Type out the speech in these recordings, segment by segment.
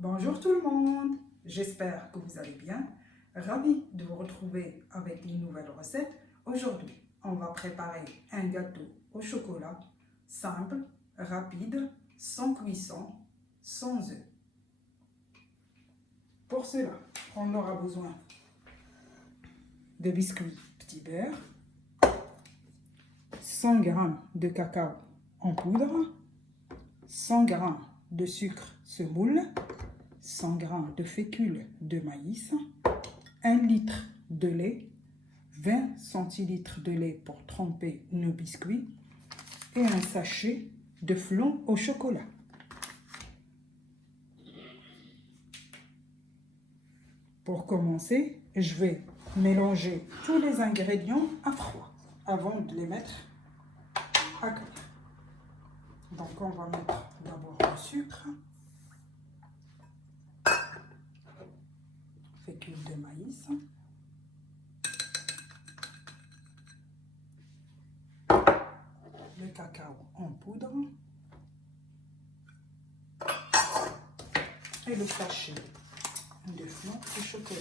Bonjour tout le monde, j'espère que vous allez bien. Ravi de vous retrouver avec une nouvelle recette. Aujourd'hui, on va préparer un gâteau au chocolat simple, rapide, sans cuisson, sans œufs. Pour cela, on aura besoin de biscuits petit beurre, 100 g de cacao en poudre, 100 g de sucre semoule, 100 g de fécule de maïs, 1 litre de lait, 20 centilitres de lait pour tremper nos biscuits et un sachet de flocons au chocolat. Pour commencer, je vais mélanger tous les ingrédients à froid avant de les mettre à cuire. Donc on va mettre d'abord le sucre, fécule de maïs, le cacao en poudre et le sachet de flocons de chocolat.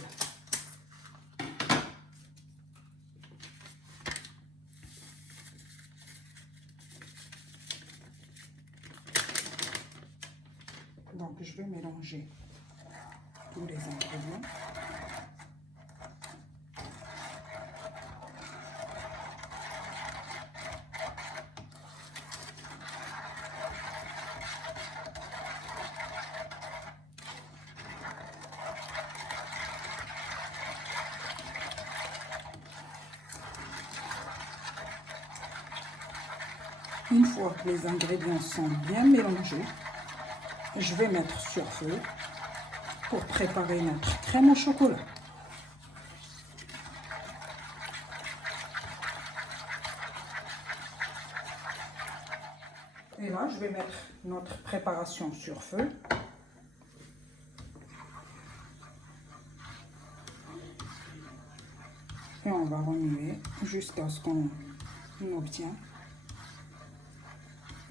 Donc je vais mélanger tous les ingrédients. Une fois que les ingrédients sont bien mélangés, je vais mettre sur feu pour préparer notre crème au chocolat. Et là, je vais mettre notre préparation sur feu. Et on va remuer jusqu'à ce qu'on obtienne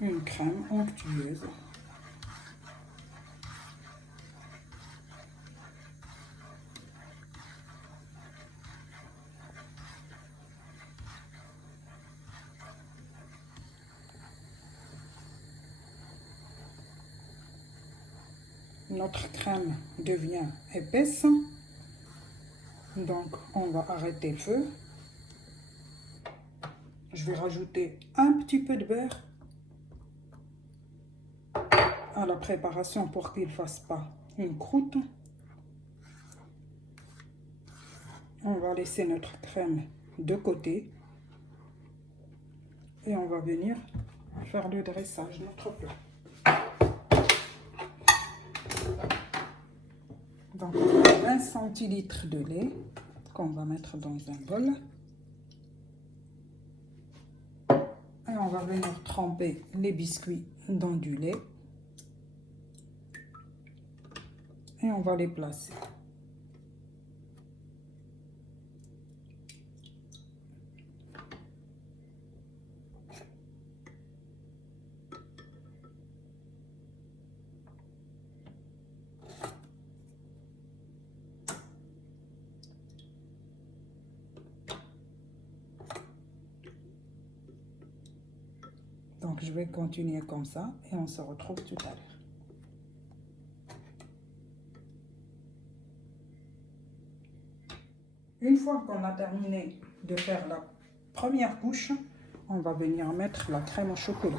une crème onctueuse. Notre crème devient épaisse, donc on va arrêter le feu. Je vais rajouter un petit peu de beurre à la préparation pour qu'il ne fasse pas une croûte. On va laisser notre crème de côté et on va venir faire le dressage de notre plat. Donc, 20 centilitres de lait qu'on va mettre dans un bol. Et on va venir tremper les biscuits dans du lait. Et on va les placer. Donc je vais continuer comme ça et on se retrouve tout à l'heure. Une fois qu'on a terminé de faire la première couche, on va venir mettre la crème au chocolat.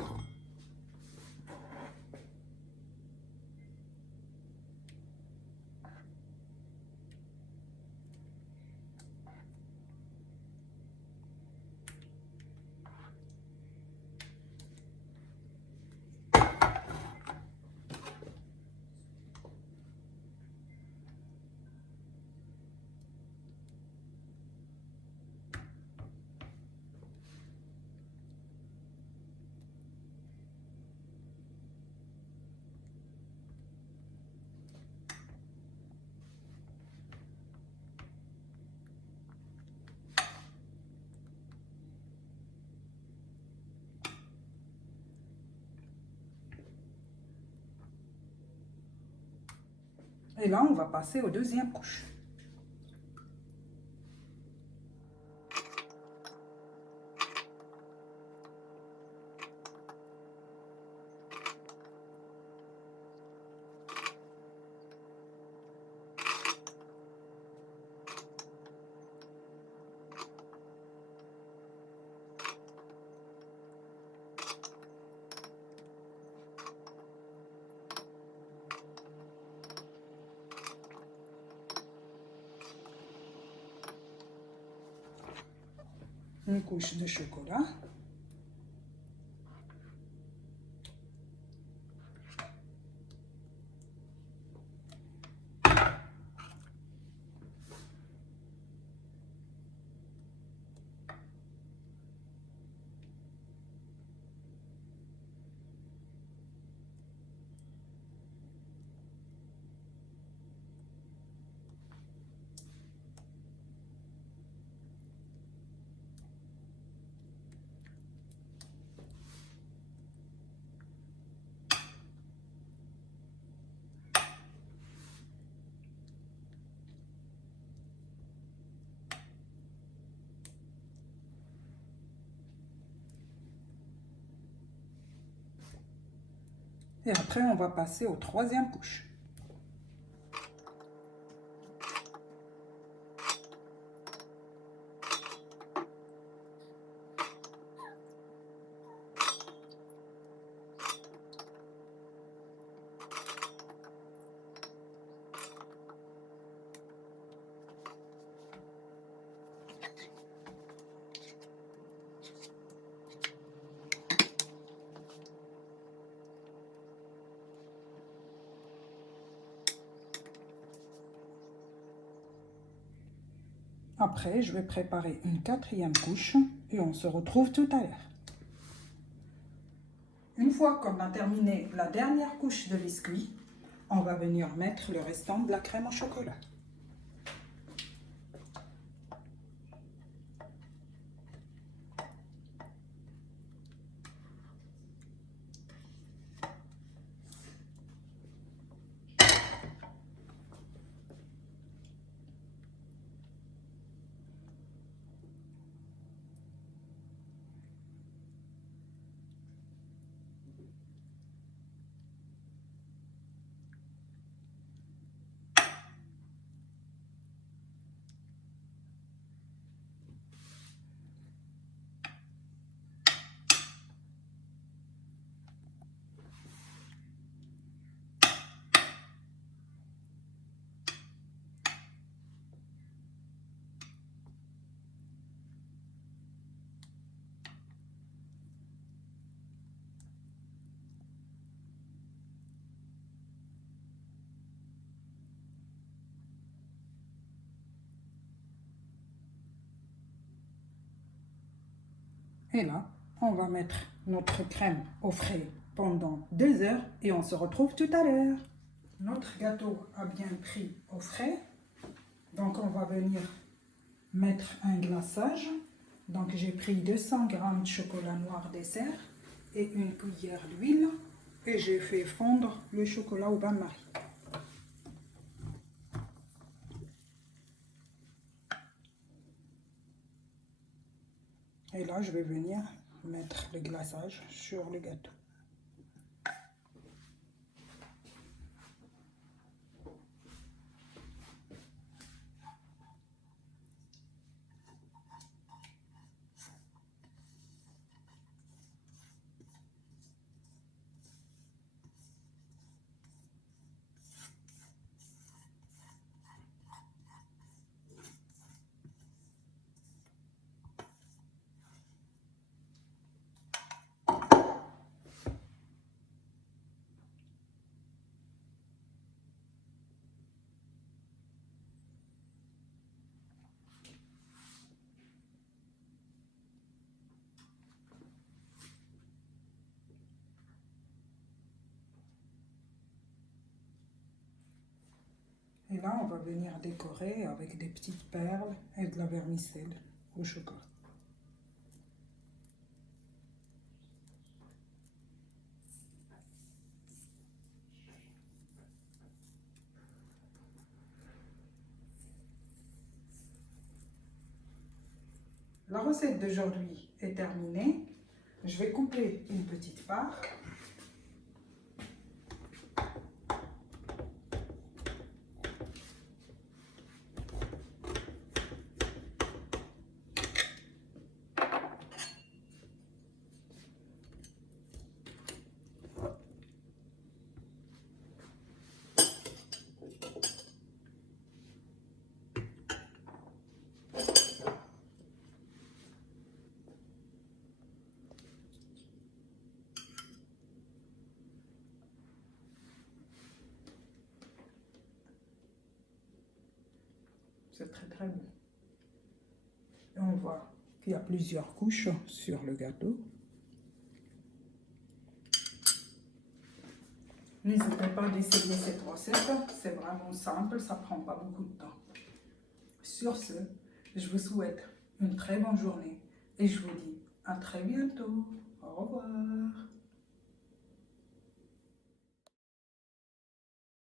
Et là, on va passer aux deuxième couche. Une couche de chocolat. Et après, on va passer aux troisième couche. Après, je vais préparer une quatrième couche et on se retrouve tout à l'heure. Une fois qu'on a terminé la dernière couche de biscuit, on va venir mettre le restant de la crème au chocolat. Et là, on va mettre notre crème au frais pendant 2 heures et on se retrouve tout à l'heure. Notre gâteau a bien pris au frais. Donc, on va venir mettre un glaçage. Donc, j'ai pris 200 g de chocolat noir dessert et une cuillère d'huile. Et j'ai fait fondre le chocolat au bain-marie. Et là, je vais venir mettre le glaçage sur le gâteau. Et là, on va venir décorer avec des petites perles et de la vermicelle au chocolat. La recette d'aujourd'hui est terminée. Je vais couper une petite part. C'est très très bon. Et on voit qu'il y a plusieurs couches sur le gâteau. N'hésitez pas d'essayer cette recette, c'est vraiment simple, ça ne prend pas beaucoup de temps. Sur ce, je vous souhaite une très bonne journée et je vous dis à très bientôt. Au revoir.